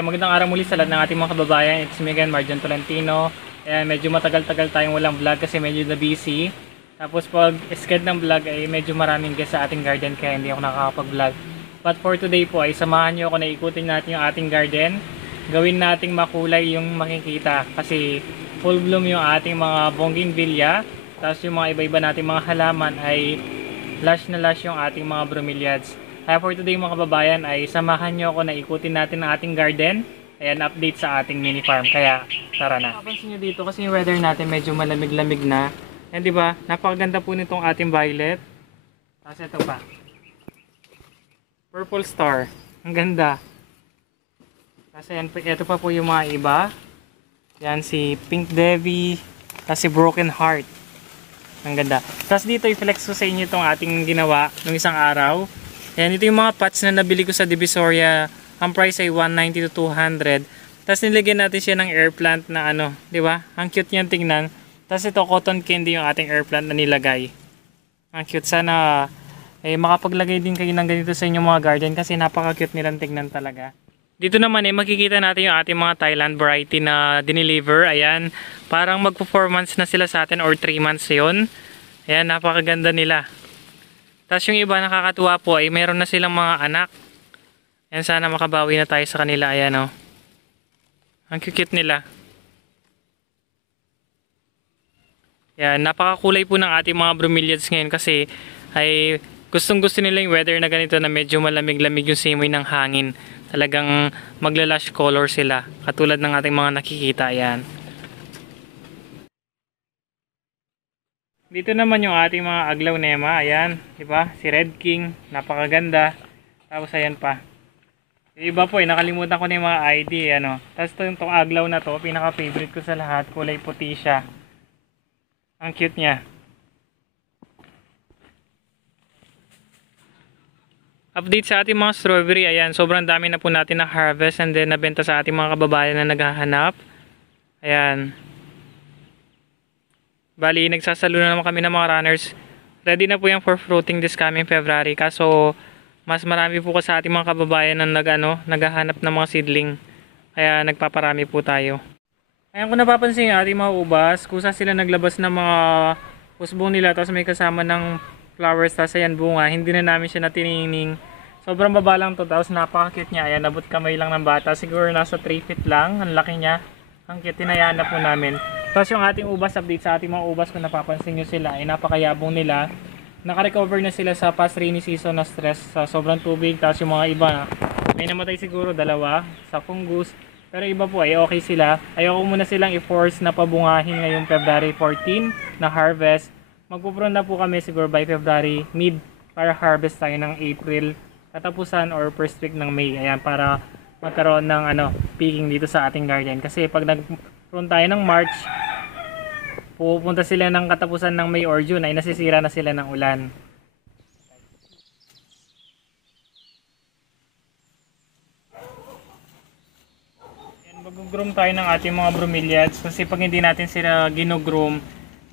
Magandang araw muli sa lahat ng ating mga kababayan. It's me again, Marjan Tolentino. Ayan, medyo matagal-tagal tayong walang vlog kasi medyo na busy. Tapos pag schedule ng vlog ay medyo maraming guests sa ating garden kaya hindi ako nakakapag-vlog. But for today po ay samahan nyo ako na ikutin natin yung ating garden. Gawin nating makulay yung makikita kasi full bloom yung ating mga bougainvillea. Tapos yung mga iba-iba nating mga halaman ay lush na lush yung ating mga bromeliads. Kaya for today mga kababayan ay samahan nyo ako na ikutin natin ang ating garden. Ayan, update sa ating mini farm. Kaya tara na. Napansin nyo dito kasi yung weather natin medyo malamig-lamig na. Yan, di ba? Napakaganda po nitong ating violet. Tapos ito pa. Purple star. Ang ganda. Kasi yan, ito pa po yung mga iba. Yan si Pink Devi. Tapos si Broken Heart. Ang ganda. Tapos dito i-flex ko sa inyo itong ating ginawa nung isang araw. Yan, ito yung mga pots na nabili ko sa Divisoria. Ang price ay 190 to 200. Tapos nilagyan natin siya ng air plant na ano, di ba? Ang cute niyan tingnan. Tapos ito cotton candy yung ating air plant na nilagay. Ang cute. Sana makapaglagay din kayo ng ganito sa inyong mga garden kasi napaka-cute nilang tingnan talaga. Dito naman makikita natin yung ating mga Thailand variety na dineliver. Ayan, parang magpo 4 months na sila sa atin or 3 months yun. Ayan, napakaganda nila. Tapos yung iba nakakatuwa po ay meron na silang mga anak. Ayan, sana makabawi na tayo sa kanila. Ayan o. Ang cute nila. Ayan, napakakulay po ng ating mga bromeliads ngayon kasi ay gustong gusto nila yung weather na ganito na medyo malamig-lamig yung simoy ng hangin. Talagang magla-lush color sila. Katulad ng ating mga nakikita. Ayan. Dito naman yung ating mga aglaonema, ayan, di ba? Si Red King, napakaganda. Tapos ayan pa. Yung iba po, nakalimutan ko na yung mga ID, ano. Tapos itong aglaw na to, pinaka-favorite ko sa lahat, kulay puti siya. Ang cute niya. Update sa ating mga strawberry, ayan, sobrang dami na po natin na harvest and then nabenta sa ating mga kababayan na naghahanap. Ayan. Bali, nagsasalo na naman kami ng mga runners. Ready na po yan for fruiting this coming February. Kaso, mas marami po sa ating mga kababayan na naghahanap ng mga seedling. Kaya nagpaparami po tayo. Ayan, kung napapansin yung ating mga ubas, kusa sila naglabas ng mga usbong nila. Tapos may kasama ng flowers. Tapos ayan, bunga. Hindi na namin siya natinining. Sobrang baba lang to. Tapos napaka-cute niya. Ayan, nabot kamay lang ng bata. Siguro nasa 3 feet lang. Ang laki niya. Ang cute. Tinayaan na po namin. Tapos yung ating ubas, update sa ating mga ubas, kung napapansin nyo sila, ay napakayabong nila. Naka-recover na sila sa past rainy season na stress sa sobrang tubig. Tapos yung mga iba, may namatay siguro 2 sa fungus. Pero iba po ay okay sila. Ayoko muna silang i-force na pabungahin ngayong February 14 na harvest. Magpupron na po kami siguro by February mid para harvest tayo ng April katapusan or first week ng May. Ayan, para magkaroon ng picking dito sa ating garden. Kasi pag nag-prune tayo ng March, pupunta sila ng katapusan ng May or June ay nasisira na sila ng ulan. Yan, mag-groom tayo ng ating mga bromeliads kasi pag hindi natin sila gino-groom,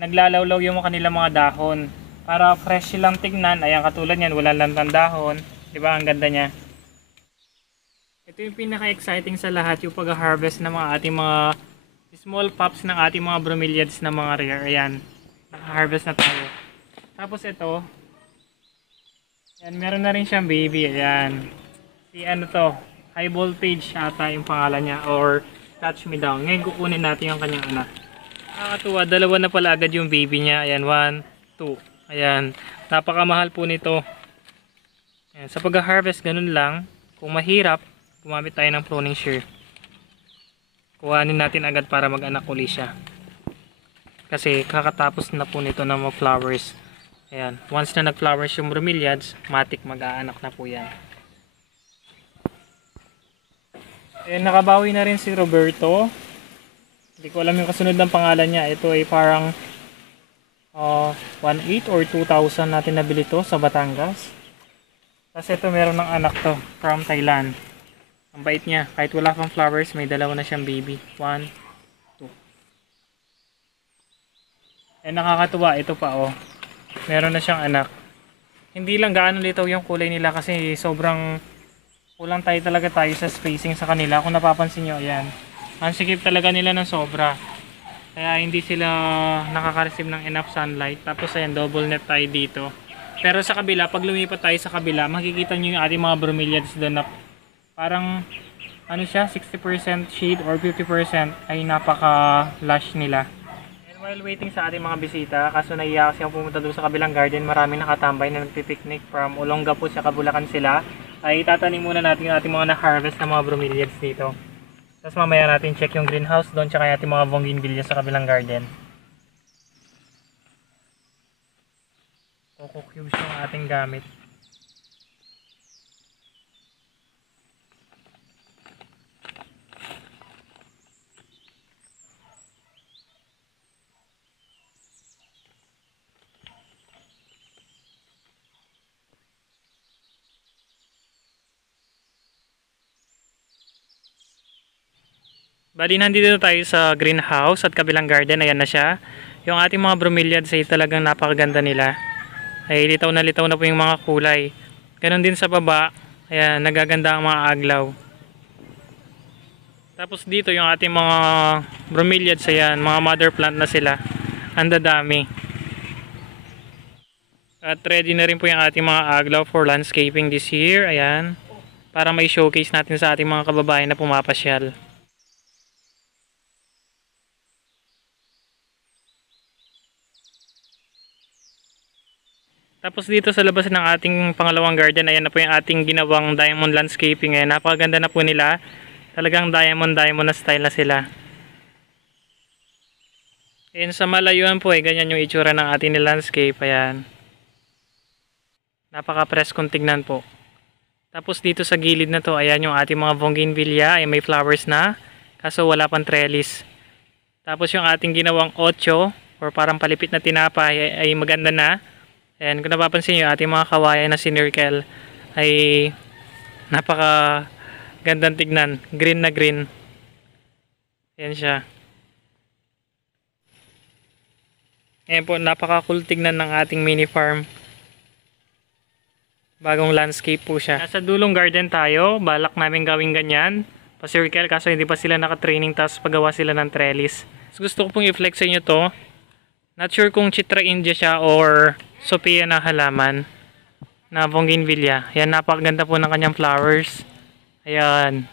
naglalawlaw yung kanilang mga dahon. Para fresh silang tignan, ayan katulad yan, wala lang ng dahon. Diba, ang ganda niya. Ito yung pinaka-exciting sa lahat, yung pag-harvest ng mga ating mga small pops ng ating mga bromeliads na mga rare. Ayan, naka-harvest na tayo. Tapos ito, ayan, meron na rin siyang baby. Ayan, si high voltage ata yung pangalan niya, or touch me down. Ngayon kukunin natin yung kanyang anak. Nakakatuwa, 2 na pala agad yung baby niya. Ayan, 1, 2. Ayan, napakamahal po nito. Ayan, sa pag-harvest ganun lang. Kung mahirap, gumamit tayo ng pruning shear. Kuhanin natin agad para mag-anak uli siya. Kasi kakatapos na po nito na mag-flowers. Ayan, once na nag-flowers yung bromeliads, matik mag-aanak na po yan. Ayan, nakabawi na rin si Roberto. Hindi ko alam yung kasunod ng pangalan niya. Ito ay parang 1,800 or 2,000 natin nabili to sa Batangas. Kasi ito meron ng anak to from Thailand. Ang bait niya. Kahit wala pang flowers, may 2 na siyang baby. 1, 2. Nakakatuwa. Ito pa meron na siyang anak. Hindi lang gaano litaw yung kulay nila kasi sobrang Kulang talaga tayo sa spacing sa kanila. Kung napapansin nyo, ayan. Ang sikip talaga nila ng sobra. Kaya hindi sila nakaka-receive ng enough sunlight. Tapos ayan, double net tayo dito. Pero sa kabila, pag lumipat tayo sa kabila, makikita nyo yung ating mga bromeliads doon na parang ano siya, 60% shade or 50% ay napaka-lush nila. And while waiting sa ating mga bisita, kaso naiya kasi ako pumunta doon sa kabilang garden, maraming nakatambay na nagpipiknik from Olongapo sa Kabulacan sila. Ay tatanim muna natin yung ating mga na-harvest na mga bromeliads dito. Tapos mamaya natin check yung greenhouse doon, tsaka yung ating mga bougainvillea sa kabilang garden. Coco cubes yung ating gamit. Bali, nandito tayo sa greenhouse at kabilang garden. Ayan na siya. Yung ating mga bromeliads ay talagang napakaganda nila. Ay litaw na po yung mga kulay. Ganon din sa baba. Ayan, nagaganda ang mga aglaw. Tapos dito yung ating mga bromeliads, ayan, mga mother plant na sila. Ang dadami. At ready na rin po yung ating mga aglaw for landscaping this year. Ayan. Para may showcase natin sa ating mga kababayan na pumapasyal. Tapos dito sa labas ng ating pangalawang garden, ayan na po yung ating ginawang diamond landscaping. Ayan, napakaganda na po nila. Talagang diamond na style na sila. Ayan, sa malayuan po ganyan yung itsura ng ating landscape. Ayan. Napaka-preskong tignan po. Tapos dito sa gilid na to, ayan yung ating mga bougainvillea. Ay may flowers na. Kaso wala pang trellis. Tapos yung ating ginawang ocho or parang palipit na tinapay ay maganda na. Ayan, kung napapansin nyo, ating mga kawayan na sinirkel ay napaka gandang tignan. Green na green. Ayan siya. Ayan po, napaka cool tignan ng ating mini farm. Bagong landscape po siya. Nasa dulong garden tayo. Balak namin gawing ganyan. Pa-circle, kaso hindi pa sila naka-training, tapos pagawa sila ng trellis. So, gusto ko pong i-flex sa inyo to. Not sure kung Chitra India siya or Sophia na halaman na bougainvillea. Ayan, napakaganda po ng kanyang flowers. Ayan.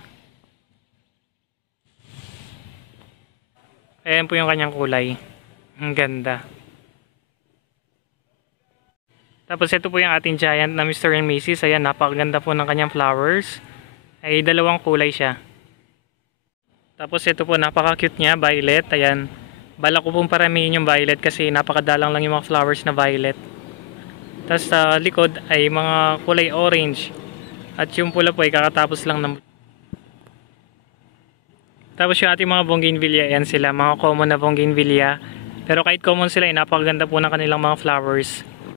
Ayan po yung kanyang kulay. Ang ganda. Tapos ito po yung ating giant na Mr. and Mrs. Ayan, napakaganda po ng kanyang flowers. Ay dalawang kulay siya. Tapos ito po, napaka-cute niya, violet. Ayan. Balak ko pong paramihin yung violet kasi napakadalang lang yung mga flowers na violet. Tapos sa likod ay mga kulay orange. At yung pula po ay kakatapos lang ng... Tapos yung ating mga bougainvillea, ayan sila, mga common na bougainvillea. Pero kahit common sila, ay napakaganda po ng kanilang mga flowers.